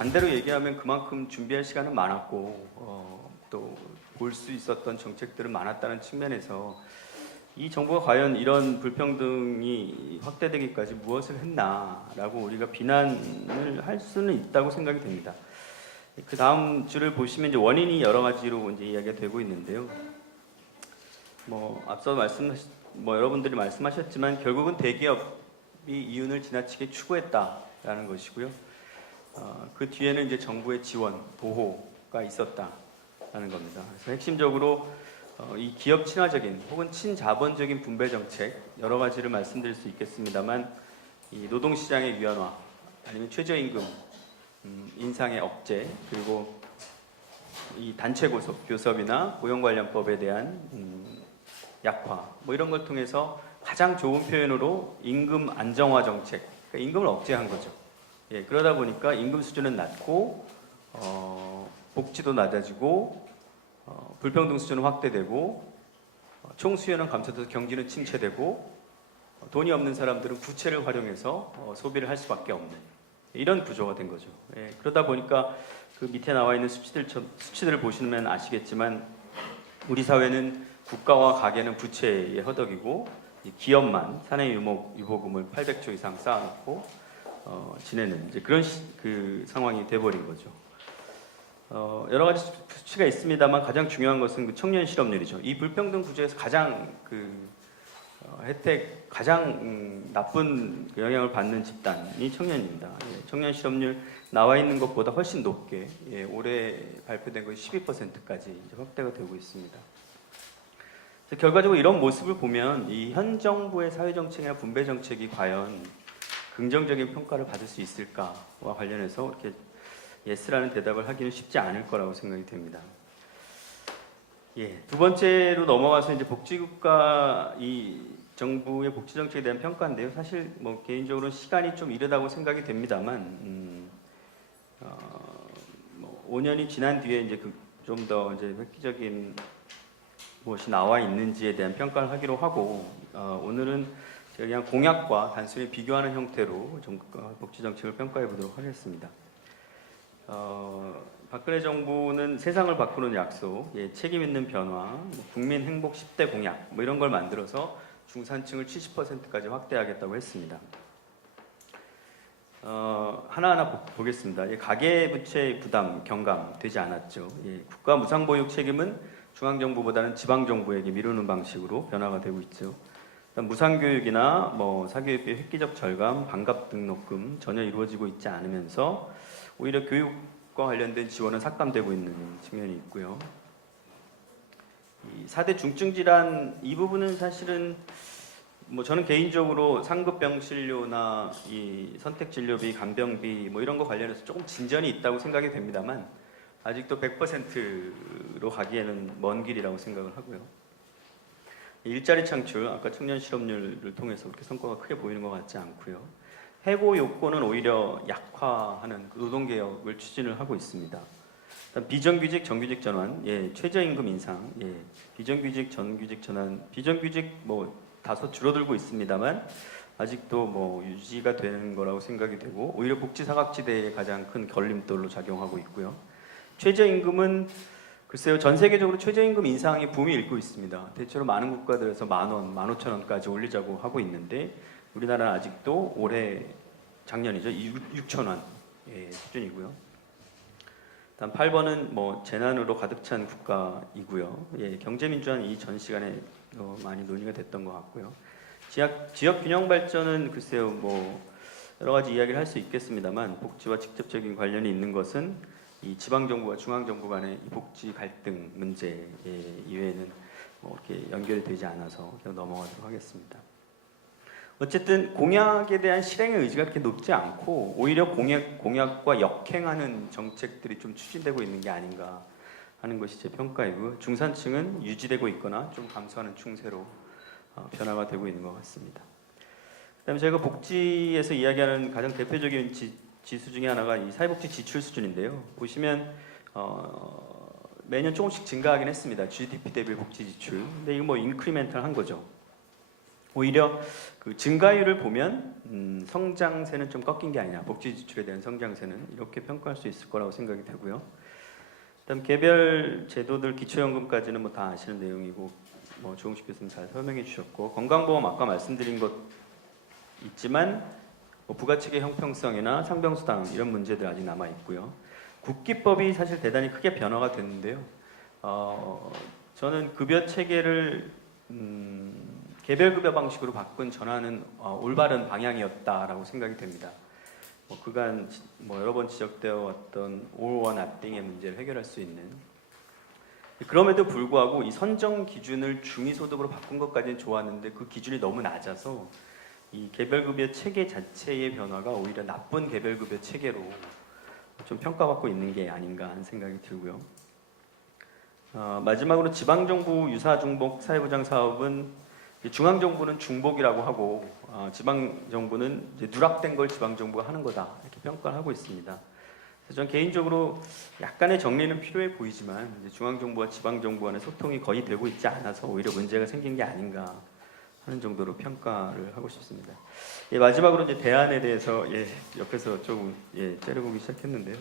반대로 얘기하면 그만큼 준비할 시간은 많았고 또 볼 수 있었던 정책들은 많았다는 측면에서 이 정부가 과연 이런 불평등이 확대되기까지 무엇을 했나라고 우리가 비난을 할 수는 있다고 생각이 됩니다. 그 다음 줄을 보시면 이제 원인이 여러 가지로 이제 이야기가 되고 있는데요. 앞서 여러분들이 말씀하셨지만 결국은 대기업이 이윤을 지나치게 추구했다라는 것이고요. 그 뒤에는 이제 정부의 지원, 보호가 있었다라는 겁니다. 그래서 핵심적으로 이 기업 친화적인 혹은 친자본적인 분배 정책 여러 가지를 말씀드릴 수 있겠습니다만 이 노동시장의 유연화 아니면 최저임금 인상의 억제 그리고 이 단체 교섭이나 고용관련법에 대한 약화 이런 걸 통해서 가장 좋은 표현으로 임금 안정화 정책, 그러니까 임금을 억제한 거죠. 그러다 보니까 임금 수준은 낮고 복지도 낮아지고 불평등 수준은 확대되고 총 수요는 감소돼서 경기는 침체되고 돈이 없는 사람들은 부채를 활용해서 소비를 할 수밖에 없는 이런 구조가 된 거죠. 그러다 보니까 그 밑에 나와 있는 수치들을 보시면 아시겠지만 우리 사회는 국가와 가계는 부채에 허덕이고 기업만 사내 유보금을 800조 이상 쌓아놓고 지내는 이제 그런 그 상황이 돼버린 거죠. 여러 가지 수치가 있습니다만 가장 중요한 것은 그 청년 실업률이죠. 이 불평등 구조에서 가장 혜택, 가장 나쁜 영향을 받는 집단이 청년입니다. 청년 실업률 나와 있는 것보다 훨씬 높게 올해 발표된 것이 12%까지 확대가 되고 있습니다. 그래서 결과적으로 이런 모습을 보면 이 현 정부의 사회정책이나 분배정책이 과연 긍정적인 평가를 받을 수 있을까와 관련해서 이렇게 예스라는 대답을 하기는 쉽지 않을 거라고 생각이 됩니다. 두 번째로 넘어가서 이제 복지국가 이 정부의 복지 정책에 대한 평가인데요. 사실 개인적으로 시간이 좀 이르다고 생각이 됩니다만 5년이 지난 뒤에 이제 좀 더 이제 획기적인 무엇이 나와 있는지에 대한 평가를 하기로 하고 오늘은 제가 그냥 공약과 단순히 비교하는 형태로 복지 정책을 평가해 보도록 하겠습니다. 박근혜 정부는 세상을 바꾸는 약속, 책임 있는 변화, 국민 행복 10대 공약 이런 걸 만들어서 중산층을 70%까지 확대하겠다고 했습니다. 하나하나 보겠습니다. 가계부채 부담 경감되지 않았죠. 국가 무상보육 책임은 중앙정부보다는 지방정부에게 미루는 방식으로 변화가 되고 있죠. 무상교육이나 사교육비 획기적 절감, 반값 등록금 전혀 이루어지고 있지 않으면서 오히려 교육과 관련된 지원은 삭감되고 있는 측면이 있고요. 이 4대 중증질환 이 부분은 사실은 저는 개인적으로 상급병실료나 이 선택진료비, 간병비 이런 거 관련해서 조금 진전이 있다고 생각이 됩니다만 아직도 100%로 가기에는 먼 길이라고 생각을 하고요. 일자리 창출, 아까 청년 실업률을 통해서 그렇게 성과가 크게 보이는 것 같지 않고요. 해고 요건은 오히려 약화하는 노동개혁을 추진을 하고 있습니다. 비정규직, 정규직 전환, 최저임금 인상, 비정규직, 정규직 전환, 비정규직 다소 줄어들고 있습니다만 아직도 유지가 되는 거라고 생각이 되고 오히려 복지 사각지대에 가장 큰 걸림돌로 작용하고 있고요. 최저임금은 글쎄요, 전 세계적으로 최저임금 인상이 붐이 일고 있습니다. 대체로 많은 국가들에서 10,000원, 15,000원까지 올리자고 하고 있는데 우리나라는 아직도 작년이죠, 6,000원 수준이고요. 다음 8번은 재난으로 가득 찬 국가이고요. 경제민주화는 이 전 시간에 많이 논의가 됐던 것 같고요. 지역 균형 발전은 글쎄요, 여러 가지 이야기를 할 수 있겠습니다만 복지와 직접적인 관련이 있는 것은 이 지방정부와 중앙정부 간의 이 복지 갈등 문제 이외에는 이렇게 연결이 되지 않아서 그냥 넘어가도록 하겠습니다. 어쨌든 공약에 대한 실행의 의지가 그렇게 높지 않고 오히려 공약과 역행하는 정책들이 좀 추진되고 있는 게 아닌가 하는 것이 제 평가이고요. 중산층은 유지되고 있거나 좀 감소하는 추세로 변화가 되고 있는 것 같습니다. 그다음에 저희가 복지에서 이야기하는 가장 대표적인 지수 중에 하나가 이 사회복지 지출 수준인데요. 보시면 매년 조금씩 증가하긴 했습니다. GDP 대비 복지 지출. 근데 이거 인크리멘탈한 거죠. 오히려 그 증가율을 보면 성장세는 좀 꺾인 게 아니냐, 복지 지출에 대한 성장세는 이렇게 평가할 수 있을 거라고 생각이 되고요. 그다음 개별 제도들 기초연금까지는 뭐 다 아시는 내용이고 뭐 조홍식 교수님 잘 설명해 주셨고, 건강보험 아까 말씀드린 것 있지만 뭐 부가체계 형평성이나 상병수당 이런 문제들 아직 남아 있고요. 국기법이 사실 대단히 크게 변화가 됐는데요. 저는 급여 체계를 개별급여 방식으로 바꾼 전환은 올바른 방향이었다라고 생각이 됩니다. 그간 여러 번 지적되어 왔던 all or nothing의 문제를 해결할 수 있는, 그럼에도 불구하고 이 선정 기준을 중위소득으로 바꾼 것까지는 좋았는데 그 기준이 너무 낮아서 이 개별급여 체계 자체의 변화가 오히려 나쁜 개별급여 체계로 좀 평가받고 있는 게 아닌가 하는 생각이 들고요. 마지막으로 지방정부 유사중복 사회보장 사업은 중앙정부는 중복이라고 하고 지방정부는 이제 누락된 걸 지방정부가 하는 거다 이렇게 평가를 하고 있습니다. 그래서 저는 개인적으로 약간의 정리는 필요해 보이지만 이제 중앙정부와 지방정부 간의 소통이 거의 되고 있지 않아서 오히려 문제가 생긴 게 아닌가 하는 정도로 평가를 하고 싶습니다. 마지막으로 이제 대안에 대해서 옆에서 조금 째려보기 시작했는데요.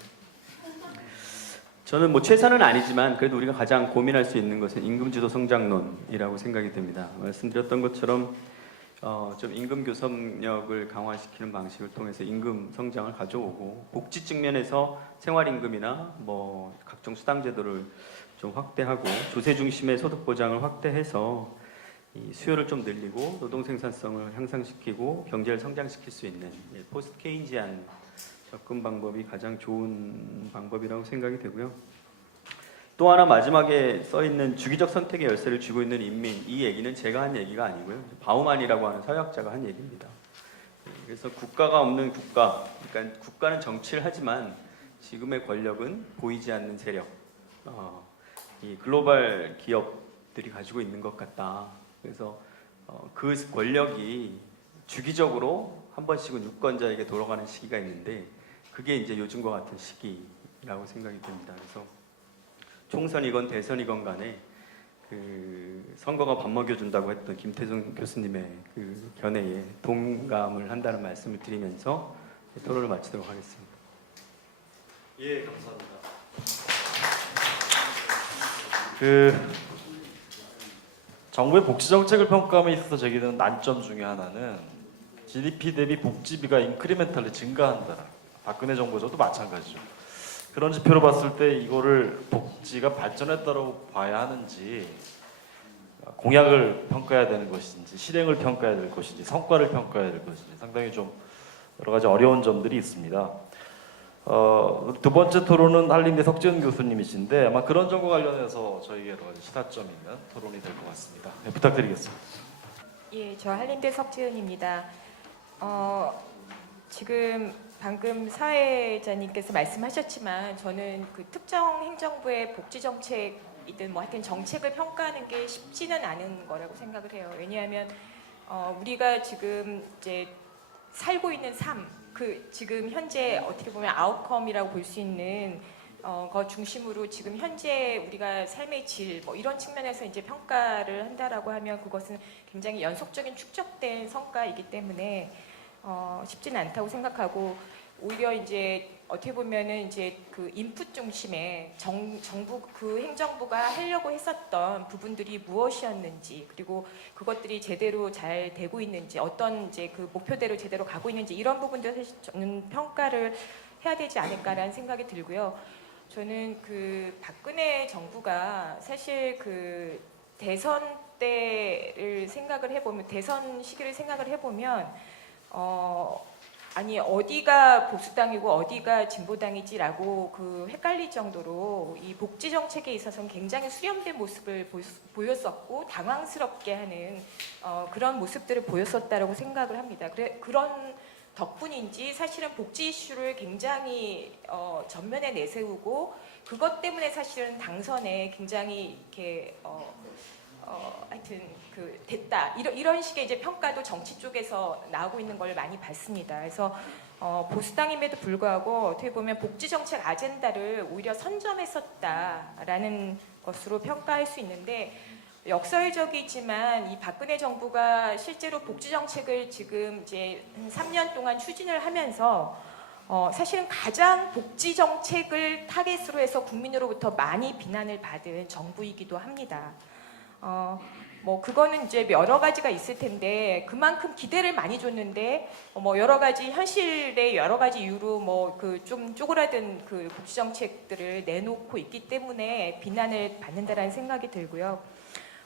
저는 뭐 최선은 아니지만 그래도 우리가 가장 고민할 수 있는 것은 임금주도 성장론이라고 생각이 됩니다. 말씀드렸던 것처럼 좀 임금 교섭력을 강화시키는 방식을 통해서 임금 성장을 가져오고, 복지 측면에서 생활임금이나 뭐 각종 수당제도를 좀 확대하고 조세 중심의 소득 보장을 확대해서 이 수요를 좀 늘리고 노동 생산성을 향상시키고 경제를 성장시킬 수 있는 포스트 케인지안 접근 방법이 가장 좋은 방법이라고 생각이 되고요. 또 하나 마지막에 써있는 주기적 선택의 열쇠를 쥐고 있는 인민, 이 얘기는 제가 한 얘기가 아니고요. 바우만이라고 하는 서약자가 한 얘기입니다. 그래서 국가가 없는 국가, 그러니까 국가는 정치를 하지만 지금의 권력은 보이지 않는 세력, 이 글로벌 기업들이 가지고 있는 것 같다. 그래서 그 권력이 주기적으로 한 번씩은 유권자에게 돌아가는 시기가 있는데 그게 이제 요즘과 같은 시기라고 생각이 됩니다. 그래서 총선이건 대선이건 간에 그 선거가 밥 먹여준다고 했던 김태성 교수님의 그 견해에 동감을 한다는 말씀을 드리면서 토론을 마치도록 하겠습니다. 예, 감사합니다. 정부의 복지 정책을 평가함에 있어서 제기되는 난점 중에 하나는 GDP 대비 복지비가 인크리멘탈리 증가한다. 박근혜 정부에서도 마찬가지죠. 그런 지표로 봤을 때 이거를 복지가 발전했다고 봐야 하는지, 공약을 평가해야 되는 것인지, 실행을 평가해야 될 것인지, 성과를 평가해야 될 것인지 상당히 좀 여러 가지 어려운 점들이 있습니다. 두 번째 토론은 한림대 석지은 교수님이신데 아마 그런 점과 관련해서 저희에게 여러 가지 시사점 있는 토론이 될 것 같습니다. 네, 부탁드리겠습니다. 예, 저 한림대 석지은입니다. 지금 방금 사회자님께서 말씀하셨지만 저는 그 특정 행정부의 복지 정책이든 뭐 하여튼 정책을 평가하는 게 쉽지는 않은 거라고 생각을 해요. 왜냐하면 우리가 지금 이제 살고 있는 삶, 그 지금 현재 어떻게 보면 아웃컴이라고 볼 수 있는 거 중심으로 지금 현재 우리가 삶의 질 뭐 이런 측면에서 이제 평가를 한다라고 하면 그것은 굉장히 연속적인 축적된 성과이기 때문에 쉽지는 않다고 생각하고, 오히려 이제 어떻게 보면은 이제 그 인풋 중심의 정부 그 행정부가 하려고 했었던 부분들이 무엇이었는지, 그리고 그것들이 제대로 잘 되고 있는지, 어떤 이제 그 목표대로 제대로 가고 있는지, 이런 부분들 사실 저는 평가를 해야 되지 않을까라는 생각이 들고요. 저는 그 박근혜 정부가 사실 그 대선 때를 생각을 해보면, 대선 시기를 생각을 해보면 아니 어디가 보수당이고 어디가 진보당이지라고 그 헷갈릴 정도로 이 복지 정책에 있어서는 굉장히 수렴된 모습을 보였었고 당황스럽게 하는 그런 모습들을 보였었다라고 생각을 합니다. 그런 덕분인지 사실은 복지 이슈를 굉장히 전면에 내세우고, 그것 때문에 사실은 당선에 굉장히 이렇게 하여튼 그 됐다 이런 식의 이제 평가도 정치 쪽에서 나오고 있는 걸 많이 봤습니다. 그래서 보수당임에도 불구하고 어떻게 보면 복지 정책 아젠다를 오히려 선점했었다라는 것으로 평가할 수 있는데, 역설적이지만 이 박근혜 정부가 실제로 복지 정책을 지금 이제 한 3년 동안 추진을 하면서 사실은 가장 복지 정책을 타겟으로 해서 국민으로부터 많이 비난을 받은 정부이기도 합니다. 뭐 그거는 이제 여러 가지가 있을 텐데 그만큼 기대를 많이 줬는데 뭐 여러 가지 현실의 여러 가지 이유로 뭐 그 좀 쪼그라든 그 복지 정책들을 내놓고 있기 때문에 비난을 받는다라는 생각이 들고요.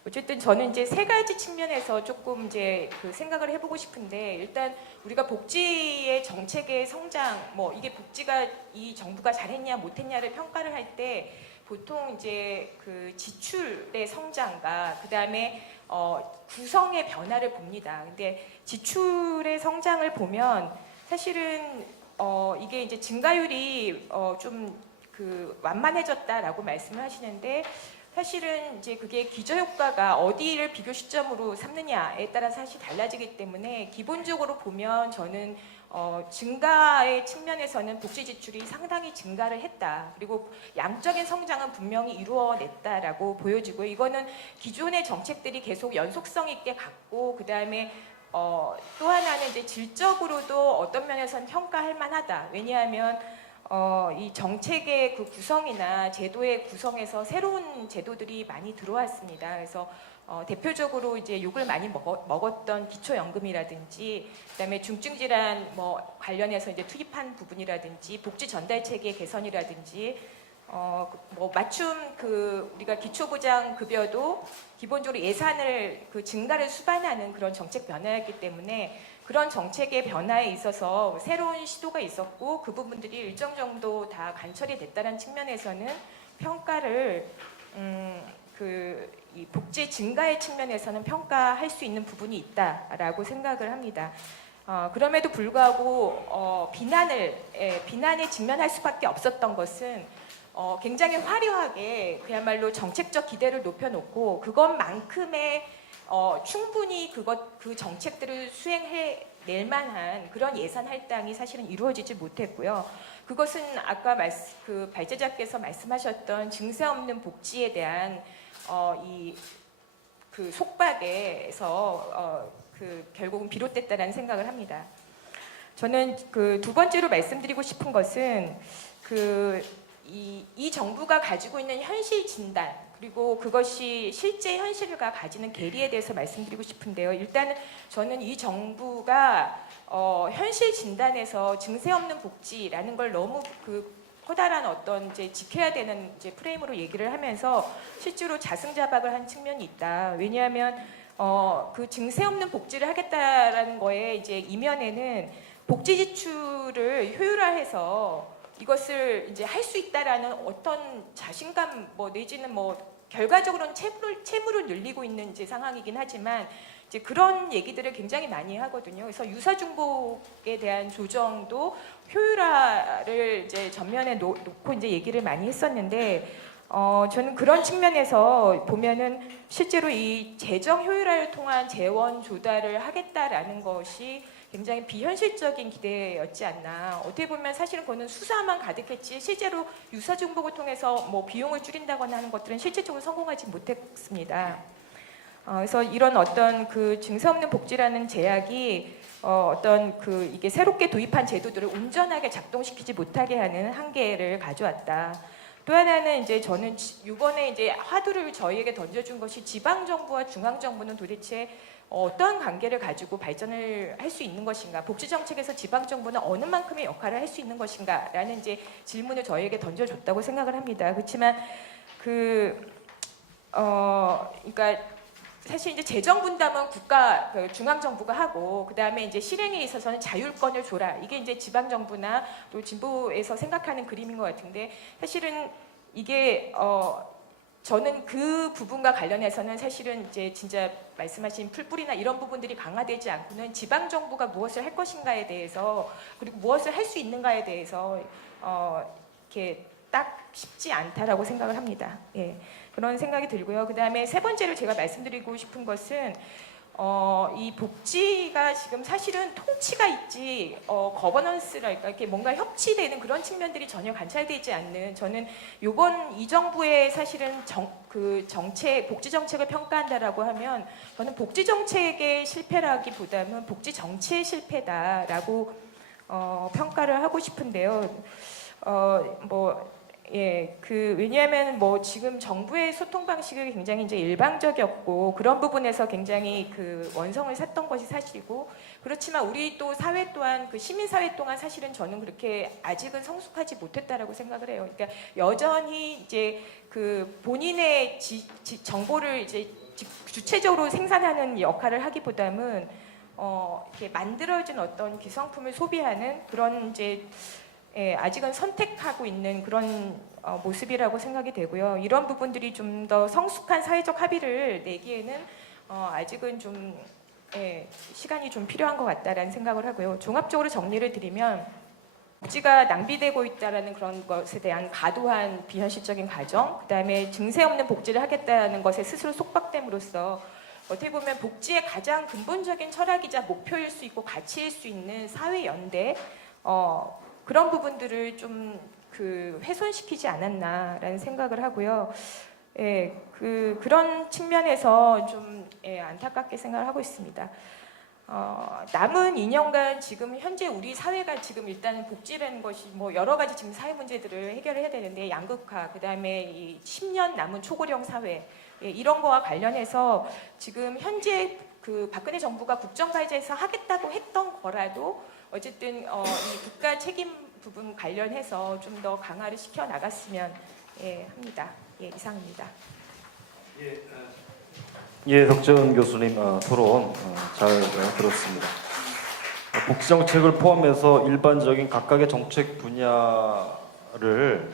어쨌든 저는 이제 세 가지 측면에서 조금 이제 그 생각을 해보고 싶은데, 일단 우리가 복지의 정책의 성장, 뭐 이게 복지가 이 정부가 잘했냐 못했냐를 평가를 할 때 보통 이제 그 지출의 성장과 그 다음에 구성의 변화를 봅니다. 근데 지출의 성장을 보면 사실은 이게 이제 증가율이 좀 그 완만해졌다라고 말씀을 하시는데, 사실은 이제 그게 기저효과가 어디를 비교 시점으로 삼느냐에 따라 사실 달라지기 때문에 기본적으로 보면 저는 증가의 측면에서는 복지 지출이 상당히 증가를 했다. 그리고 양적인 성장은 분명히 이루어냈다라고 보여지고, 이거는 기존의 정책들이 계속 연속성 있게 갔고, 그 다음에 또 하나는 이제 질적으로도 어떤 면에서는 평가할 만하다. 왜냐하면 이 정책의 그 구성이나 제도의 구성에서 새로운 제도들이 많이 들어왔습니다. 그래서 대표적으로 이제 욕을 많이 먹었던 기초연금이라든지, 그다음에 중증질환 뭐 관련해서 이제 투입한 부분이라든지, 복지 전달 체계 개선이라든지, 뭐 맞춤 그 우리가 기초보장 급여도 기본적으로 예산을 그 증가를 수반하는 그런 정책 변화였기 때문에 그런 정책의 변화에 있어서 새로운 시도가 있었고, 그 부분들이 일정 정도 다 관철이 됐다는 측면에서는 평가를 이 복지 증가의 측면에서는 평가할 수 있는 부분이 있다라고 생각을 합니다. 그럼에도 불구하고 비난에 직면할 수밖에 없었던 것은 굉장히 화려하게 그야말로 정책적 기대를 높여놓고 그것만큼의 충분히 그 정책들을 수행해낼 만한 그런 예산 할당이 사실은 이루어지지 못했고요. 그것은 아까 그 발제자께서 말씀하셨던 증세 없는 복지에 대한 그 속박에서 결국은 비롯됐다라는 생각을 합니다. 저는 그 두 번째로 말씀드리고 싶은 것은 이 정부가 가지고 있는 현실 진단, 그리고 그것이 실제 현실과 가지는 괴리에 대해서 말씀드리고 싶은데요. 일단은 저는 이 정부가 현실 진단에서 증세 없는 복지라는 걸 너무 그 커다란 어떤 이제 지켜야 되는 이제 프레임으로 얘기를 하면서 실제로 자승자박을 한 측면이 있다. 왜냐하면 그 증세 없는 복지를 하겠다라는 거에 이제 이면에는 복지 지출을 효율화해서 이것을 이제 할 수 있다라는 어떤 자신감 뭐 내지는 뭐 결과적으로는 채무를 늘리고 있는 이제 상황이긴 하지만 이제 그런 얘기들을 굉장히 많이 하거든요. 그래서 유사중복에 대한 조정도 효율화를 이제 전면에 놓고 이제 얘기를 많이 했었는데, 저는 그런 측면에서 보면은 실제로 이 재정 효율화를 통한 재원 조달을 하겠다라는 것이 굉장히 비현실적인 기대였지 않나. 어떻게 보면 사실은 그거는 수사만 가득했지 실제로 유사중복을 통해서 뭐 비용을 줄인다거나 하는 것들은 실질적으로 성공하지 못했습니다. 그래서 이런 어떤 그 증세 없는 복지라는 제약이 어떤 그 이게 새롭게 도입한 제도들을 온전하게 작동시키지 못하게 하는 한계를 가져왔다. 또 하나는 이제 저는 이번에 이제 화두를 저희에게 던져준 것이 지방 정부와 중앙 정부는 도대체 어떠한 관계를 가지고 발전을 할 수 있는 것인가, 복지 정책에서 지방 정부는 어느 만큼의 역할을 할 수 있는 것인가라는 이제 질문을 저희에게 던져줬다고 생각을 합니다. 그렇지만 그러니까 사실 이제 재정 분담은 중앙 정부가 하고, 그 다음에 이제 실행에 있어서는 자율권을 줘라. 이게 이제 지방 정부나 또 진보에서 생각하는 그림인 것 같은데, 사실은 이게 저는 그 부분과 관련해서는 사실은 이제 진짜 말씀하신 풀뿌리나 이런 부분들이 강화되지 않고는 지방 정부가 무엇을 할 것인가에 대해서, 그리고 무엇을 할 수 있는가에 대해서 이렇게 딱 쉽지 않다라고 생각을 합니다. 예. 그런 생각이 들고요. 그 다음에 세 번째로 제가 말씀드리고 싶은 것은 이 복지가 지금 사실은 통치가 있지 거버넌스랄까 이렇게 뭔가 협치되는 그런 측면들이 전혀 관찰되지 않는, 저는 요번 이 정부의 사실은 정책, 복지 정책을 평가한다라고 하면 저는 복지 정책의 실패라기보다는 복지 정치의 실패다라고 평가를 하고 싶은데요. 왜냐하면 지금 정부의 소통 방식이 굉장히 이제 일방적이었고 그런 부분에서 굉장히 그 원성을 샀던 것이 사실이고, 그렇지만 우리 또 사회 또한 그 시민 사회 동안 사실은 저는 그렇게 아직은 성숙하지 못했다라고 생각을 해요. 그러니까 여전히 이제 그 본인의 정보를 이제 주체적으로 생산하는 역할을 하기보다는 이렇게 만들어진 어떤 기성품을 소비하는 그런 이제 아직은 선택하고 있는 그런 모습이라고 생각이 되고요. 이런 부분들이 좀 더 성숙한 사회적 합의를 내기에는 아직은 좀 시간이 좀 필요한 것 같다라는 생각을 하고요. 종합적으로 정리를 드리면 복지가 낭비되고 있다라는 그런 것에 대한 과도한 비현실적인 가정, 그다음에 증세 없는 복지를 하겠다는 것에 스스로 속박됨으로써 어떻게 보면 복지의 가장 근본적인 철학이자 목표일 수 있고 가치일 수 있는 사회 연대, 그런 부분들을 좀 훼손시키지 않았나라는 생각을 하고요. 그런 측면에서 좀 안타깝게 생각을 하고 있습니다. 남은 2년간 지금 현재 우리 사회가 지금 일단 복지라는 것이 여러 가지 지금 사회 문제들을 해결을 해야 되는데, 양극화, 그다음에 이 10년 남은 초고령 사회, 이런 거와 관련해서 지금 현재 그 박근혜 정부가 국정과제에서 하겠다고 했던 거라도 어쨌든 이 국가 책임 부분 관련해서 좀 더 강화를 시켜 나갔으면 합니다. 이상입니다. 덕재은 교수님 토론 잘 들었습니다. 복지 정책을 포함해서 일반적인 각각의 정책 분야를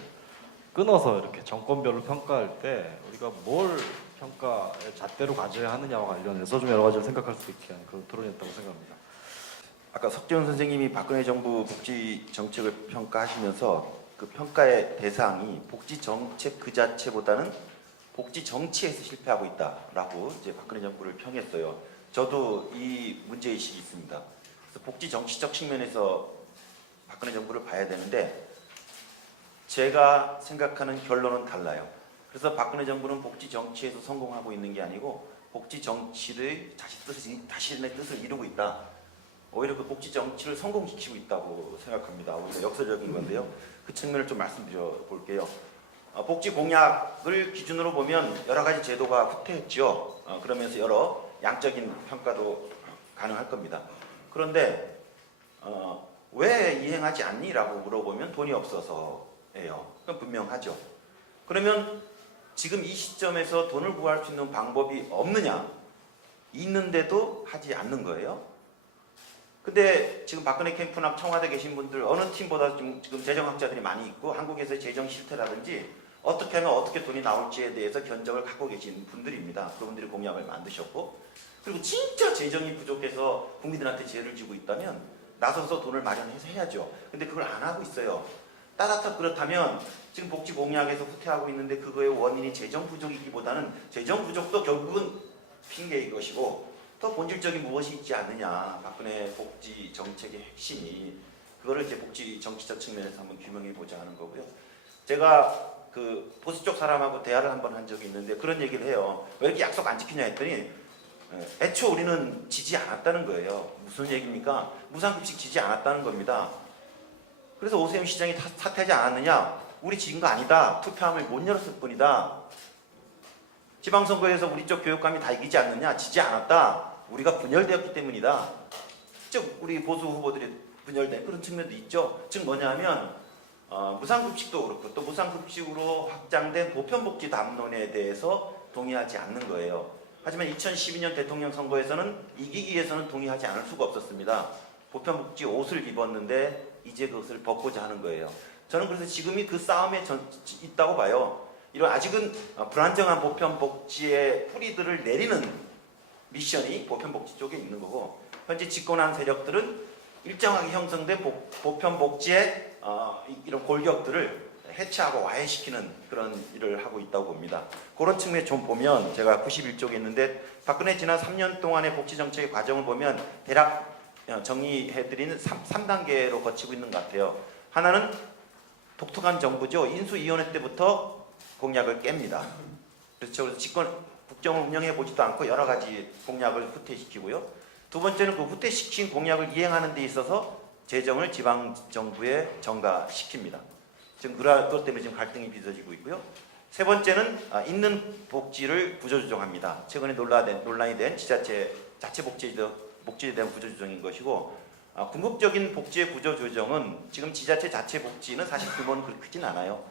끊어서 이렇게 정권별로 평가할 때 우리가 뭘 평가의 잣대로 가져야 하느냐와 관련해서 좀 여러 가지를 생각할 수 있게 하는 그런 토론이었다고 생각합니다. 아까 석재훈 선생님이 박근혜 정부 복지 정책을 평가하시면서 그 평가의 대상이 복지 정책 그 자체보다는 복지 정치에서 실패하고 있다라고 이제 박근혜 정부를 평했어요. 저도 이 문제의식이 있습니다. 그래서 복지 정치적 측면에서 박근혜 정부를 봐야 되는데 제가 생각하는 결론은 달라요. 그래서 박근혜 정부는 복지 정치에서 성공하고 있는 게 아니고 복지 정치를 자신의 뜻을 이루고 있다. 오히려 그 복지 정치를 성공시키고 있다고 생각합니다. 오히려 역설적인 건데요. 그 측면을 좀 말씀드려 볼게요. 복지 공약을 기준으로 보면 여러 가지 제도가 후퇴했죠. 그러면서 여러 양적인 평가도 가능할 겁니다. 그런데 왜 이행하지 않니? 라고 물어보면 돈이 없어서예요. 그건 분명하죠. 그러면 지금 이 시점에서 돈을 구할 수 있는 방법이 없느냐? 있는데도 하지 않는 거예요. 근데 지금 박근혜 캠프나 청와대 계신 분들 어느 팀보다 지금 재정학자들이 많이 있고 한국에서의 재정 실태라든지 어떻게 하면 어떻게 돈이 나올지에 대해서 견적을 갖고 계신 분들입니다. 그분들이 공약을 만드셨고, 그리고 진짜 재정이 부족해서 국민들한테 죄를 지고 있다면 나서서 돈을 마련해서 해야죠. 근데 그걸 안 하고 있어요. 따라서 그렇다면 지금 복지 공약에서 후퇴하고 있는데 그거의 원인이 재정 부족이기보다는 재정 부족도 결국은 핑계인 것이고 더 본질적인 무엇이 있지 않느냐. 박근혜 복지 정책의 핵심이 그거를 이제 복지 정치적 측면에서 한번 규명해 보자 하는 거고요. 제가 그 보수 쪽 사람하고 대화를 한번 한 적이 있는데 그런 얘기를 해요. 왜 이렇게 약속 안 지키냐 했더니 애초 우리는 지지 않았다는 거예요. 무슨 얘기입니까? 무상급식 지지 않았다는 겁니다. 그래서 오세훈 시장이 사퇴하지 않았느냐? 우리 지은 거 아니다. 투표함을 못 열었을 뿐이다. 지방선거에서 우리 쪽 교육감이 다 이기지 않느냐? 지지 않았다. 우리가 분열되었기 때문이다. 즉 우리 보수 후보들이 분열된 그런 측면도 있죠. 즉 뭐냐면 무상급식도 그렇고 또 무상급식으로 확장된 보편복지 담론에 대해서 동의하지 않는 거예요. 하지만 2012년 대통령 선거에서는 이기기 위해서는 동의하지 않을 수가 없었습니다. 보편복지 옷을 입었는데 이제 그것을 벗고자 하는 거예요. 저는 그래서 지금이 그 싸움에 있다고 봐요. 이런 아직은 불안정한 보편복지의 뿌리들을 내리는 미션이 보편복지 쪽에 있는 거고, 현재 집권한 세력들은 일정하게 형성된 보편복지의 이런 골격들을 해체하고 와해시키는 그런 일을 하고 있다고 봅니다. 그런 측면에 좀 보면 제가 91쪽에 있는데 박근혜 지난 3년 동안의 복지 정책의 과정을 보면 대략 정리해드리는 3단계로 거치고 있는 것 같아요. 하나는 독특한 정부죠. 인수위원회 때부터 공약을 깹니다. 그래서 국정을 운영해 보지도 않고 여러 가지 공약을 후퇴시키고요. 두 번째는 그 후퇴시킨 공약을 이행하는 데 있어서 재정을 지방정부에 전가시킵니다. 지금 그것 때문에 지금 갈등이 빚어지고 있고요. 세 번째는 있는 복지를 구조조정합니다. 최근에 논란이 된 자체 복지에 대한 구조조정인 것이고, 궁극적인 복지의 구조조정은 지금 지자체 자체 복지는 사실 규모는 그렇게 크진 않아요.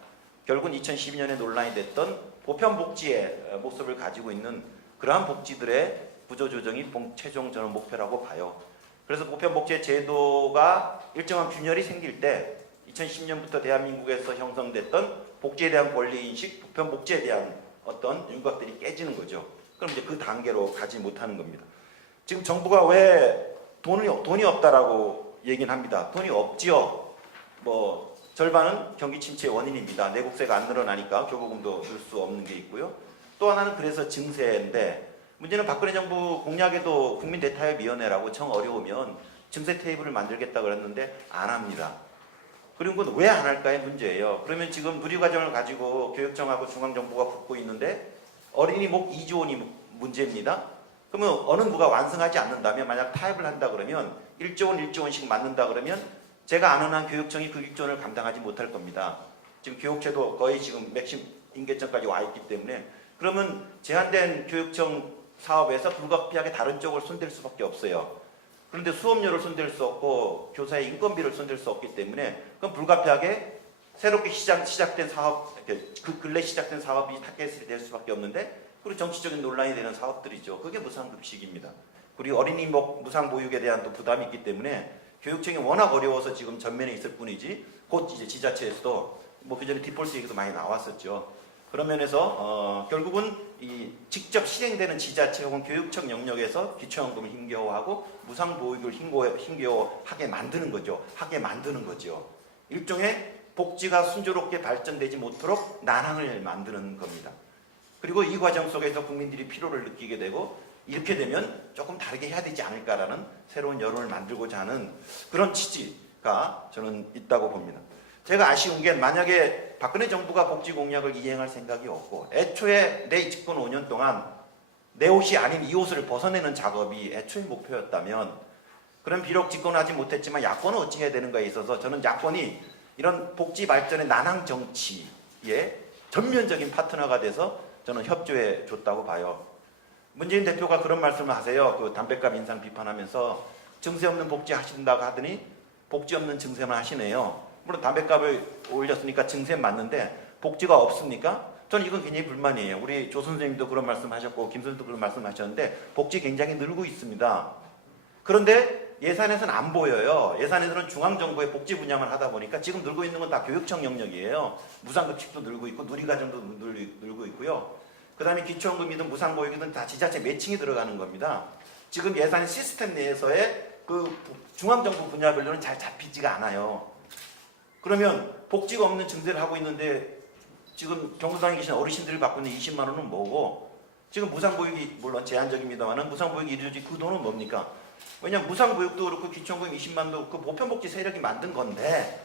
결국은 2012년에 논란이 됐던 보편복지의 모습을 가지고 있는 그러한 복지들의 구조조정이 최종 저는 목표라고 봐요. 그래서 보편복지의 제도가 일정한 균열이 생길 때 2010년부터 대한민국에서 형성됐던 복지에 대한 권리인식, 보편복지에 대한 어떤 윤곽들이 깨지는 거죠. 그럼 이제 그 단계로 가지 못하는 겁니다. 지금 정부가 왜 돈이 없다라고 얘기는 합니다. 돈이 없지요. 뭐 절반은 경기 침체의 원인입니다. 내국세가 안 늘어나니까 교부금도 줄 수 없는 게 있고요. 또 하나는 그래서 증세인데, 문제는 박근혜 정부 공약에도 국민대타협위원회라고 정 어려우면 증세 테이블을 만들겠다 그랬는데 안 합니다. 그리고 그건 왜 안 할까의 문제예요. 그러면 지금 누리과정을 가지고 교육청하고 중앙정부가 붙고 있는데 어린이 목 2조 원이 문제입니다. 그러면 어느 부가 완성하지 않는다면, 만약 타협을 한다 그러면 1조 원 1조 원씩 맞는다 그러면 제가 아는 한 교육청이 그 1조 원을 감당하지 못할 겁니다. 지금 교육체도 거의 지금 맥심 임계점까지 와 있기 때문에, 그러면 제한된 교육청 사업에서 불가피하게 다른 쪽을 손댈 수밖에 없어요. 그런데 수업료를 손댈 수 없고 교사의 인건비를 손댈 수 없기 때문에 그럼 불가피하게 새롭게 시작된 사업, 그 근래 시작된 사업이 타겟이 될 수밖에 없는데, 그리고 정치적인 논란이 되는 사업들이죠. 그게 무상급식입니다. 그리고 어린이 무상보육에 대한 또 부담이 있기 때문에 교육청이 워낙 어려워서 지금 전면에 있을 뿐이지, 곧 이제 지자체에서도 뭐 그전에 디폴트 얘기도 많이 나왔었죠. 그런 면에서 결국은 이 직접 시행되는 지자체 혹은 교육청 영역에서 기초연금을 힘겨워하고 무상보육을 힘겨워하게 만드는 거죠. 일종의 복지가 순조롭게 발전되지 못도록 난항을 만드는 겁니다. 그리고 이 과정 속에서 국민들이 피로를 느끼게 되고, 이렇게 되면 조금 다르게 해야 되지 않을까라는 새로운 여론을 만들고자 하는 그런 취지가 저는 있다고 봅니다. 제가 아쉬운 게, 만약에 박근혜 정부가 복지 공약을 이행할 생각이 없고 애초에 내 집권 5년 동안 내 옷이 아닌 이 옷을 벗어내는 작업이 애초에 목표였다면, 그럼 비록 집권하지 못했지만 야권은 어찌 해야 되는가에 있어서 저는 야권이 이런 복지 발전의 난항 정치의 전면적인 파트너가 돼서 저는 협조해 줬다고 봐요. 문재인 대표가 그런 말씀을 하세요. 그 담뱃값 인상 비판하면서 증세 없는 복지 하신다고 하더니 복지 없는 증세만 하시네요. 물론 담뱃값을 올렸으니까 증세 맞는데 복지가 없습니까? 저는 이건 굉장히 불만이에요. 우리 조 선생님도 그런 말씀하셨고 김 선생님도 그런 말씀하셨는데 복지 굉장히 늘고 있습니다. 그런데 예산에서는 안 보여요. 예산에서는 중앙정부의 복지 분야만 하다 보니까 지금 늘고 있는 건 다 교육청 영역이에요. 무상급식도 늘고 있고 누리과정도 늘고 있고요. 그 다음에 기초연금이든 무상보육이든 다 지자체 매칭이 들어가는 겁니다. 지금 예산 시스템 내에서의 그 중앙정부 분야별로는 잘 잡히지가 않아요. 그러면 복지가 없는 증세를 하고 있는데 지금 경로당에 계신 어르신들이 받고 있는 20만 원은 뭐고, 지금 무상보육이 물론 제한적입니다만 무상보육이 이루어지 그 돈은 뭡니까? 왜냐하면 무상보육도 그렇고 기초연금 20만도 그 보편복지 세력이 만든 건데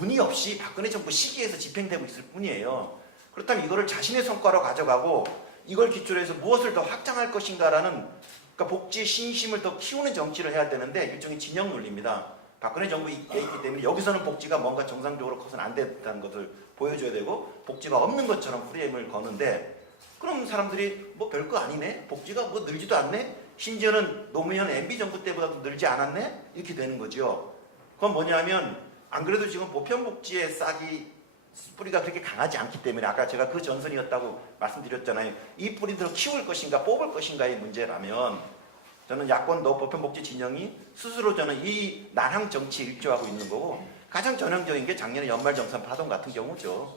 운이 없이 박근혜 정부 시기에서 집행되고 있을 뿐이에요. 그렇다면 이거를 자신의 성과로 가져가고 이걸 기초로 해서 무엇을 더 확장할 것인가라는, 그러니까 복지의 신심을 더 키우는 정치를 해야 되는데 일종의 진영 논리입니다. 박근혜 정부에 있기 때문에 여기서는 복지가 뭔가 정상적으로 커서는 안 된다는 것을 보여줘야 되고, 복지가 없는 것처럼 프레임을 거는데, 그럼 사람들이 뭐 별거 아니네? 복지가 뭐 늘지도 않네? 심지어는 노무현 MB 정부 때보다도 늘지 않았네? 이렇게 되는 거죠. 그건 뭐냐면, 안 그래도 지금 보편복지의 싹이 뿌리가 그렇게 강하지 않기 때문에, 아까 제가 그 전선이었다고 말씀드렸잖아요. 이 뿌리들을 키울 것인가 뽑을 것인가의 문제라면 저는 야권도 보편복지 진영이 스스로 저는 이 난항 정치에 일조하고 있는 거고, 가장 전형적인 게 작년에 연말정산 파동 같은 경우죠.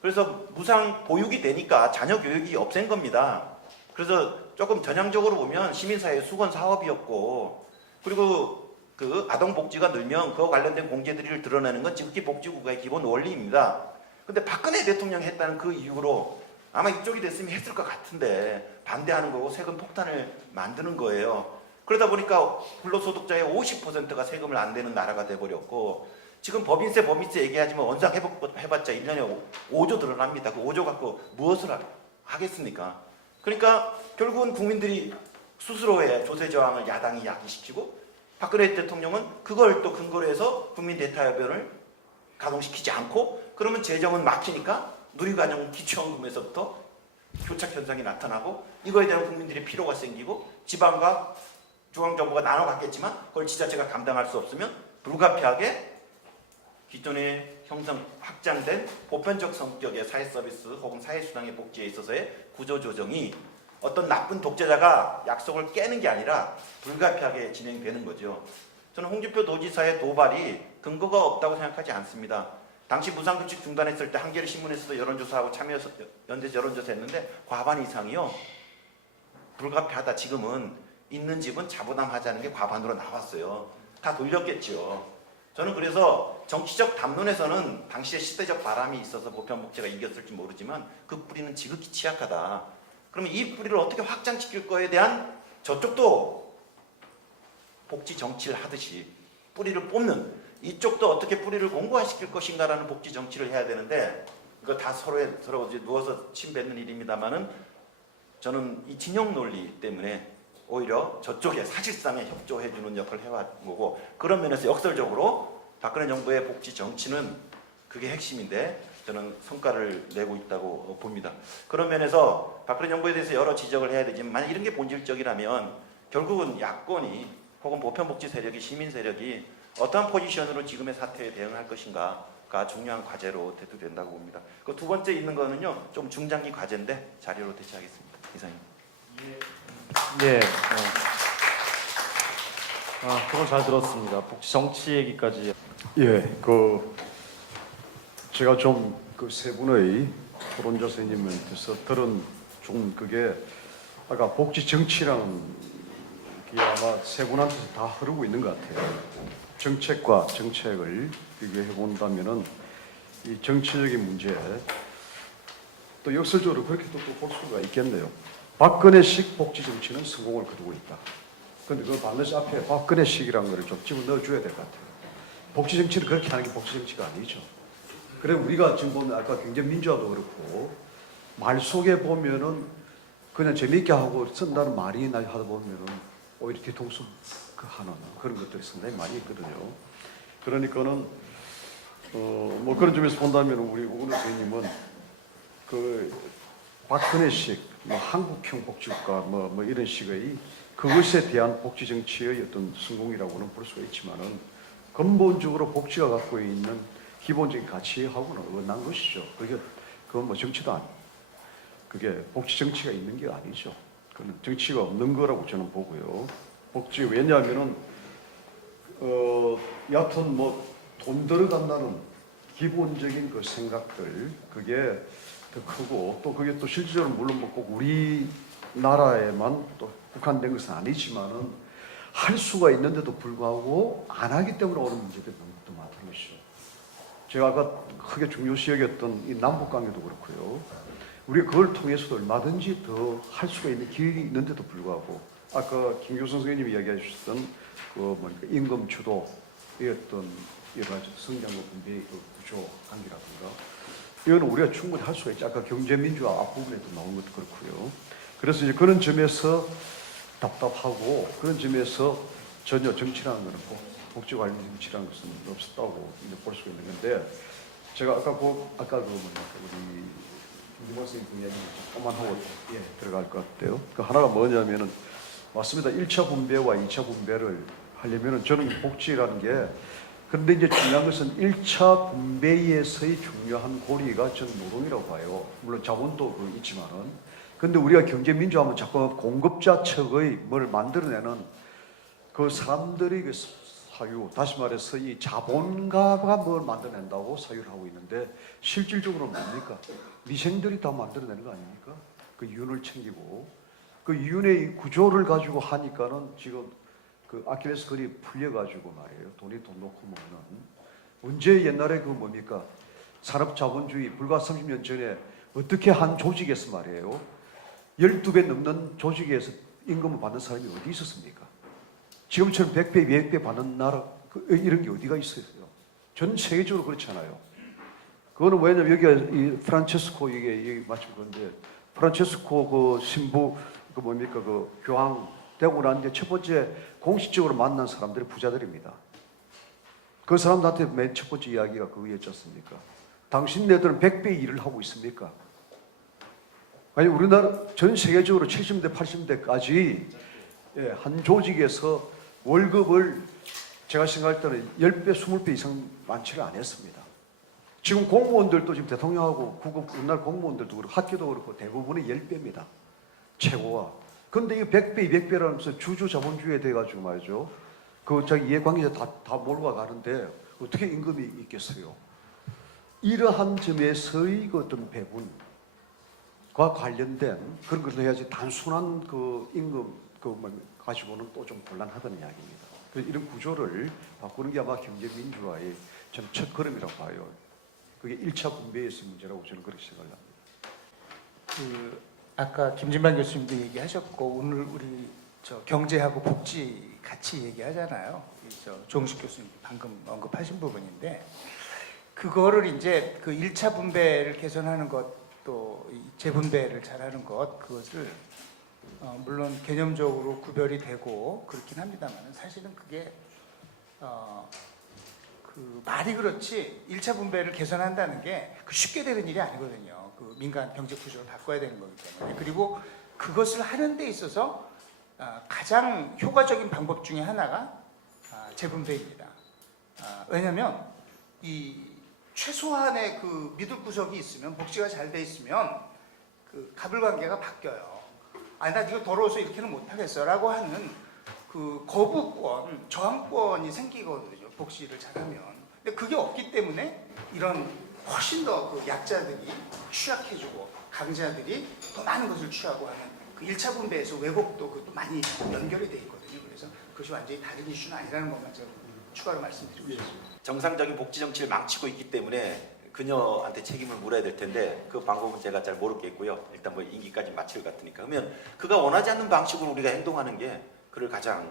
그래서 무상 보육이 되니까 자녀 교육이 없앤 겁니다. 그래서 조금 전향적으로 보면 시민사회 수건 사업이었고, 그리고 그 아동복지가 늘면 그와 관련된 공제들을 드러내는 건 지극히 복지국가의 기본 원리입니다. 근데 박근혜 대통령이 했다는 그 이유로 아마 이쪽이 됐으면 했을 것 같은데 반대하는 거고 세금 폭탄을 만드는 거예요. 그러다 보니까 근로소득자의 50%가 세금을 안 내는 나라가 돼버렸고 지금 법인세 얘기하지만 원상 해봤자 1년에 5조 드러납니다. 그 5조 갖고 무엇을 하겠습니까? 그러니까 결국은 국민들이 스스로의 조세 저항을 야당이 야기시키고 박근혜 대통령은 그걸 또 근거로 해서 국민 대타협연을 가동시키지 않고 그러면 재정은 막히니까 누리과정 기초연금에서부터 교착 현상이 나타나고 이거에 대한 국민들의 피로가 생기고 지방과 중앙정부가 나눠 갖겠지만 그걸 지자체가 감당할 수 없으면 불가피하게 기존에 확장된 보편적 성격의 사회서비스 혹은 사회수당의 복지에 있어서의 구조조정이 어떤 나쁜 독재자가 약속을 깨는 게 아니라 불가피하게 진행되는 거죠. 저는 홍준표 도지사의 도발이 근거가 없다고 생각하지 않습니다. 당시 무상급식 중단했을 때 한겨레 신문에서도 여론조사하고 연대 여론조사 했는데 과반 이상이요. 불가피하다. 지금은 있는 집은 자부담하자는 게 과반으로 나왔어요. 다 돌렸겠죠. 저는 그래서 정치적 담론에서는 당시에 시대적 바람이 있어서 보편복지가 이겼을지 모르지만 그 뿌리는 지극히 취약하다. 그러면 이 뿌리를 어떻게 확장시킬 거에 대한 저쪽도 복지 정치를 하듯이 뿌리를 뽑는 이쪽도 어떻게 뿌리를 공고화시킬 것인가라는 복지 정치를 해야 되는데 이거 다 서로 이제 누워서 침 뱉는 일입니다만은 저는 이 진영 논리 때문에 오히려 저쪽에 사실상에 협조해주는 역할을 해왔 거고 그런 면에서 역설적으로 박근혜 정부의 복지 정치는 그게 핵심인데 저는 성과를 내고 있다고 봅니다. 그런 면에서 박근혜 정부에 대해서 여러 지적을 해야 되지만 만약 이런 게 본질적이라면 결국은 야권이 혹은 보편복지 세력이 시민 세력이 어떠한 포지션으로 지금의 사태에 대응할 것인가가 중요한 과제로 대두된다고 봅니다. 그 두 번째 있는 거는요 좀 중장기 과제인데 자료로 대체하겠습니다. 이상입니다. 예. 그건 잘 들었습니다. 복지 정치 얘기까지. 예, 제가 좀 그 세 분의 토론자 선생님한테서 들은 좀 그게 아까 복지 정치라는 게 아마 세 분한테서 다 흐르고 있는 것 같아요. 정책과 정책을 비교해 본다면은 이 정치적인 문제 또 역설적으로 그렇게 또 볼 수가 있겠네요. 박근혜식 복지 정치는 성공을 거두고 있다. 근데 그 반드시 앞에 박근혜식이라는 거를 좀 집어넣어 줘야 될 것 같아요. 복지 정치를 그렇게 하는 게 복지 정치가 아니죠. 그래 우리가 지금 보면 아까 경제민주화도 그렇고 말 속에 보면은 그냥 재미있게 하고 쓴다는 말이 나 하다 보면은 오히려 뒤통수 하는 그런 것들이 상당히 많이 있거든요. 그러니까는 뭐 그런 점에서 본다면 우리 오늘 교수님은 그 박근혜식 뭐 한국형 복지국가 뭐 이런 식의 그것에 대한 복지 정치의 어떤 성공이라고는 볼 수가 있지만은 근본적으로 복지가 갖고 있는 기본적인 가치하고는 어긋난 것이죠. 그건 뭐 정치도 아니고 그게 복지 정치가 있는 게 아니죠. 그건 정치가 없는 거라고 저는 보고요. 복지 왜냐하면은 여하튼 뭐 돈 들어간다는 기본적인 그 생각들 그게 더 크고 또 그게 또 실질적으로 물론 뭐 꼭 우리나라에만 또 국한된 것은 아니지만은 할 수가 있는데도 불구하고 안 하기 때문에 오는 문제들이 너무 많다는 것이죠. 제가 아까 크게 중요시 여겼던 이 남북관계도 그렇고요. 우리가 그걸 통해서도 얼마든지 더 할 수가 있는 길이 있는데도 불구하고 아까 김교선 선생님이 이야기해 주셨던 임금 주도의 어떤 여러 가지 성장과 분배의 그 구조 관계라든가 이거는 우리가 충분히 할 수가 있죠. 아까 경제민주화 앞부분에도 나온 것도 그렇고요. 그래서 이제 그런 점에서 답답하고 그런 점에서 전혀 정치라는 것은 복지 관련 정치라는 것은 없었다고 볼 수가 있는 건데 제가 아까 우리 김기모 선생님 이야기 조금만 하고 들어갈 것 같아요. 그 하나가 뭐냐면은 맞습니다. 1차 분배와 2차 분배를 하려면은 저는 복지라는 게 그런데 이제 중요한 것은 1차 분배에서의 중요한 고리가 전 노동이라고 봐요. 물론 자본도 있지만은. 근데 우리가 경제민주화하면 자꾸 공급자 측의 뭘 만들어내는 그 사람들의 그 사유, 다시 말해서 이 자본가가 뭘 만들어낸다고 사유를 하고 있는데 실질적으로 뭡니까? 미생들이 다 만들어내는 거 아닙니까? 그 윤을 챙기고 그 윤의 구조를 가지고 하니까는 지금 그 아킬레스 건이 풀려가지고 말이에요. 돈이 돈 놓고 먹는. 언제 옛날에 그 뭡니까? 산업자본주의 불과 30년 전에 어떻게 한 조직에서 말이에요. 12배 넘는 조직에서 임금을 받는 사람이 어디 있었습니까? 지금처럼 100배, 200배 받는 나라 이런 게 어디가 있어요? 전 세계적으로 그렇잖아요. 그거는 왜냐면 여기가 이 프란체스코 이게 마침 그런데 프란체스코 그 신부 그 뭡니까 그 교황 되고 난 이제 첫 번째 공식적으로 만난 사람들이 부자들입니다. 그 사람들한테 맨 첫 번째 이야기가 그거였지 않습니까? 당신네들은 100배 일을 하고 있습니까? 아니 우리나라 전 세계적으로 70대 80대까지 한 조직에서 월급을 제가 생각할 때는 10배 20배 이상 많지를 않았습니다. 지금 공무원들도 지금 대통령하고 우리나라 공무원들도 그렇고 학교도 그렇고 대부분이 10배입니다. 최고가. 근데 이 100배 200배라면서 주주 자본주의에 대해 가지고 말이죠. 그 자기 이해관계자 다 몰고 가는데 어떻게 임금이 있겠어요? 이러한 점에서의 그 어떤 배분과 관련된 그런 것을 해야지 단순한 그 임금 가지고는 또 좀 곤란하다는 이야기입니다. 그래서 이런 구조를 바꾸는 게 아마 경제민주화의 전 첫 걸음이라고 봐요. 그게 1차 분배에서 문제라고 저는 그렇게 생각합니다. 아까 김진만 교수님도 얘기하셨고 오늘 우리 경제하고 복지 같이 얘기하잖아요. 조홍식 교수님 방금 언급하신 부분인데 그거를 이제 그 1차 분배를 개선하는 것 또 재분배를 잘하는 것 그것을 물론 개념적으로 구별이 되고 그렇긴 합니다만 사실은 그게 그 말이 그렇지 1차 분배를 개선한다는 게 쉽게 되는 일이 아니거든요. 그 민간 경제 구조를 바꿔야 되는 거기 때문에 그리고 그것을 하는 데 있어서 가장 효과적인 방법 중에 하나가 재분배입니다. 왜냐하면 이 최소한의 그 믿을 구석이 있으면 복지가 잘 돼 있으면 그 가불관계가 바뀌어요. 나 이거 더러워서 이렇게는 못하겠어라고 하는 그 거부권, 저항권이 생기거든요. 복지를 잘하면. 근데 그게 없기 때문에 이런 훨씬 더 그 약자들이 취약해지고 강자들이 더 많은 것을 취하고 하는 그 1차 분배에서 왜곡도 그것도 많이 연결이 돼 있거든요. 그래서 그것이 완전히 다른 이슈는 아니라는 것만 제가 추가로 말씀드리고 싶습니다. 정상적인 복지 정치를 망치고 있기 때문에 그녀한테 책임을 물어야 될 텐데 그 방법은 제가 잘 모르겠고요. 일단 뭐 임기까지 마칠 것 같으니까. 그러면 그가 원하지 않는 방식으로 우리가 행동하는 게 그를 가장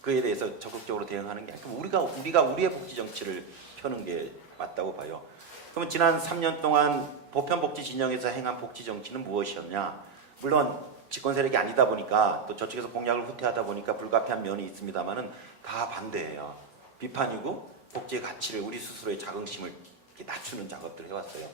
그에 대해서 적극적으로 대응하는 게 아니고 우리가 우리의 복지 정치를 펴는 게 맞다고 봐요. 그러면 지난 3년 동안 보편복지 진영에서 행한 복지 정치는 무엇이었냐? 물론 집권 세력이 아니다 보니까 또 저쪽에서 공약을 후퇴하다 보니까 불가피한 면이 있습니다만은 다 반대예요. 비판이고 복지의 가치를 우리 스스로의 자긍심을 이렇게 낮추는 작업들을 해왔어요.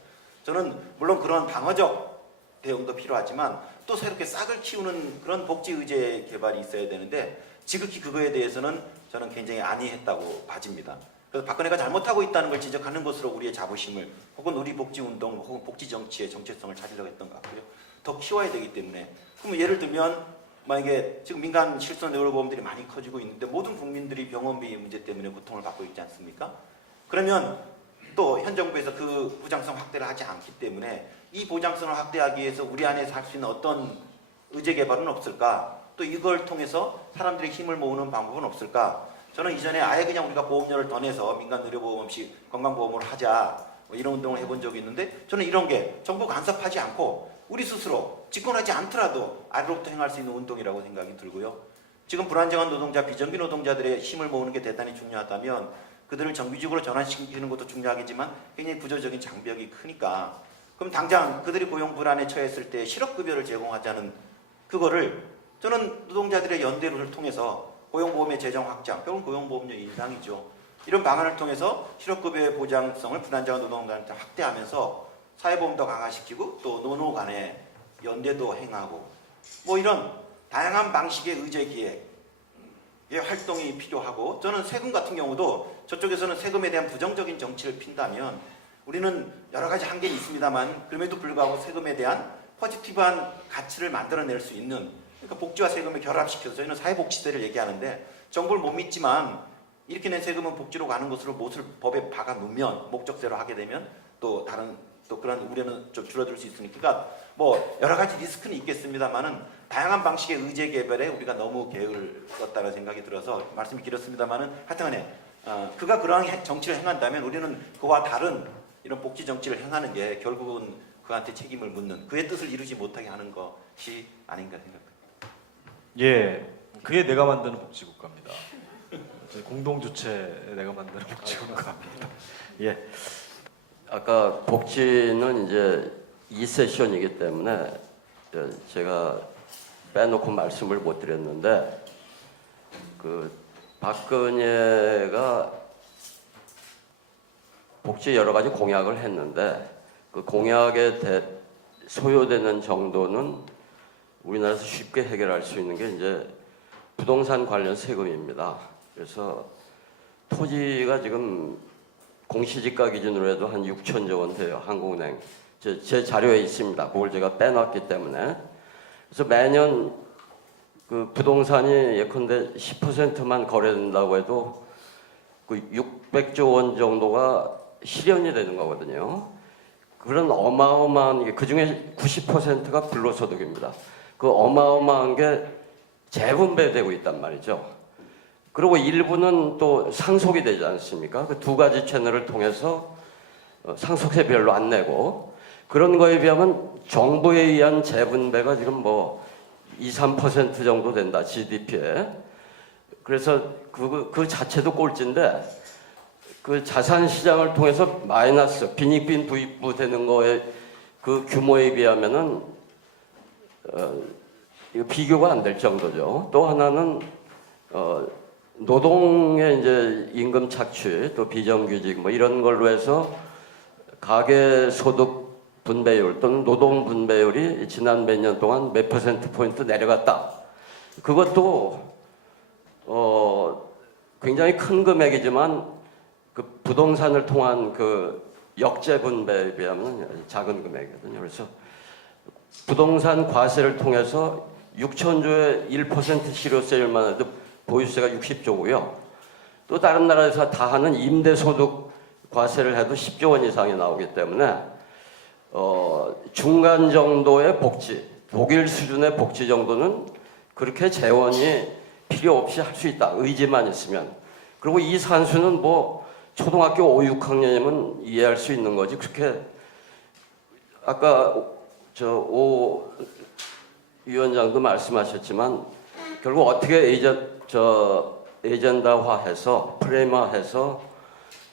저는 물론 그런 방어적 대응도 필요하지만 또 새롭게 싹을 키우는 그런 복지 의제 개발이 있어야 되는데 지극히 그거에 대해서는 저는 굉장히 안이했다고 봐집니다. 그래서 박근혜가 잘못하고 있다는 걸 지적하는 것으로 우리의 자부심을 혹은 우리 복지운동 혹은 복지정치의 정체성을 찾으려고 했던 것 같고요. 더 키워야 되기 때문에 그러면 예를 들면 만약에 지금 민간 실손 의료보험들이 많이 커지고 있는데 모든 국민들이 병원비 문제 때문에 고통을 받고 있지 않습니까? 그러면 또 현 정부에서 그 보장성 확대를 하지 않기 때문에 이 보장성을 확대하기 위해서 우리 안에서 할 수 있는 어떤 의제 개발은 없을까? 또 이걸 통해서 사람들의 힘을 모으는 방법은 없을까? 저는 이전에 아예 그냥 우리가 보험료를 더 내서 민간 의료보험 없이 건강보험으로 하자 뭐 이런 운동을 해본 적이 있는데 저는 이런 게 정부 간섭하지 않고 우리 스스로 집권하지 않더라도 아래로부터 행할 수 있는 운동이라고 생각이 들고요. 지금 불안정한 노동자, 비정규 노동자들의 힘을 모으는 게 대단히 중요하다면 그들을 정규직으로 전환시키는 것도 중요하겠지만 굉장히 구조적인 장벽이 크니까 그럼 당장 그들이 고용 불안에 처했을 때 실업급여를 제공하자는 그거를 저는 노동자들의 연대를 통해서 고용보험의 재정 확장, 결국은 고용보험료 인상이죠. 이런 방안을 통해서 실업급여의 보장성을 불안정한 노동자한테 확대하면서 사회보험도 강화시키고 또 노노 간의 연대도 행하고 뭐 이런 다양한 방식의 의제 기획의 활동이 필요하고 저는 세금 같은 경우도 저쪽에서는 세금에 대한 부정적인 정치를 핀다면 우리는 여러 가지 한계는 있습니다만 그럼에도 불구하고 세금에 대한 포지티브한 가치를 만들어낼 수 있는 그러니까 복지와 세금을 결합시켜서 저희는 사회복지세를 얘기하는데 정부를 못 믿지만 이렇게 낸 세금은 복지로 가는 것으로 못을 법에 박아 놓으면 목적대로 하게 되면 또 다른 또 그런 우려는 좀 줄어들 수 있으니까 그러니까 뭐 여러 가지 리스크는 있겠습니다만은 다양한 방식의 의제 개발에 우리가 너무 게을렀다는 생각이 들어서 말씀이 길었습니다만은 하여튼간에 그가 그러한 정치를 행한다면 우리는 그와 다른 이런 복지 정치를 행하는 게 결국은 그한테 책임을 묻는 그의 뜻을 이루지 못하게 하는 것이 아닌가 생각합니다. 예, 그게 내가 만드는 복지국가입니다. 공동 주체 내가 만드는 복지국가입니다. 예. 아까 복지는 이제 2세션이기 때문에 제가 빼놓고 말씀을 못 드렸는데 그 박근혜가 복지 여러 가지 공약을 했는데 그 공약에 소요되는 정도는 우리나라에서 쉽게 해결할 수 있는 게 이제 부동산 관련 세금입니다. 그래서 토지가 지금 공시지가 기준으로 해도 한 6천조 원 돼요. 한국은행 제 자료에 있습니다. 그걸 제가 빼놨기 때문에 그래서 매년 그 부동산이 예컨대 10%만 거래된다고 해도 그 600조 원 정도가 실현이 되는 거거든요. 그런 어마어마한 게 그중에 90%가 불로소득입니다. 그 어마어마한 게 재분배되고 있단 말이죠. 그리고 일부는 또 상속이 되지 않습니까? 그 두 가지 채널을 통해서 상속세 별로 안 내고 그런 거에 비하면 정부에 의한 재분배가 지금 뭐 2, 3% 정도 된다 GDP에. 그래서 그 자체도 꼴찌인데 그 자산 시장을 통해서 마이너스 빈익빈 부익부 되는 거에 그 규모에 비하면은 이거 비교가 안 될 정도죠. 또 하나는 노동의 이제 임금 착취 또 비정규직 뭐 이런 걸로 해서 가계 소득 분배율 또는 노동 분배율이 지난 몇 년 동안 몇 %포인트 내려갔다. 그것도 굉장히 큰 금액이지만 그 부동산을 통한 그 역재 분배에 비하면 작은 금액이거든요. 그래서 부동산 과세를 통해서 6천조의 1% 실효세율만 해도 보유세가 60조고요. 또 다른 나라에서 다 하는 임대소득 과세를 해도 10조 원 이상이 나오기 때문에 중간 정도의 복지, 독일 수준의 복지 정도는 그렇게 재원이 필요 없이 할 수 있다. 의지만 있으면. 그리고 이 산수는 뭐 초등학교 5, 6학년이면 이해할 수 있는 거지. 그렇게 아까 오 위원장도 말씀하셨지만 결국 어떻게 에젠다화해서 프레임화해서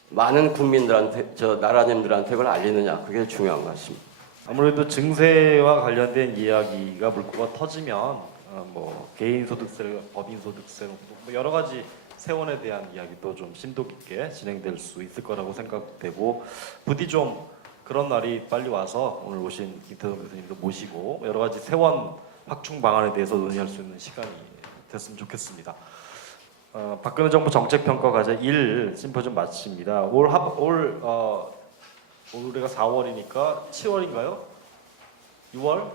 많은 국민들한테 나라님들한테 그걸 알리느냐 그게 중요한 것 같습니다. 아무래도 증세와 관련된 이야기가 물꼬가 터지면 뭐 개인 소득세, 법인 소득세 뭐 여러 가지 세원에 대한 이야기도 좀 심도 깊게 진행될 수 있을 거라고 생각되고 부디 좀 그런 날이 빨리 와서 오늘 오신 김태성 교수님도 모시고 여러 가지 세원 확충 방안에 대해서 논의할 수 있는 시간이 됐으면 좋겠습니다. 박근혜 정부 정책평가 과제 1 심포지엄 마칩니다. 올해가 4월이니까 7월인가요? 6월?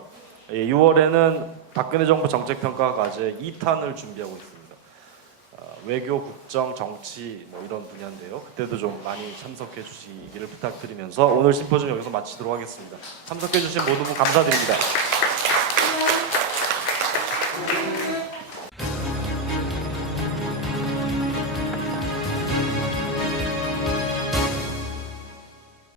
예, 6월에는 박근혜 정부 정책평가 과제 2탄을 준비하고 있습니다. 외교, 국정, 정치 뭐 이런 분야인데요. 그때도 좀 많이 참석해 주시기를 부탁드리면서 오늘 심포지엄 여기서 마치도록 하겠습니다. 참석해 주신 모두 감사드립니다.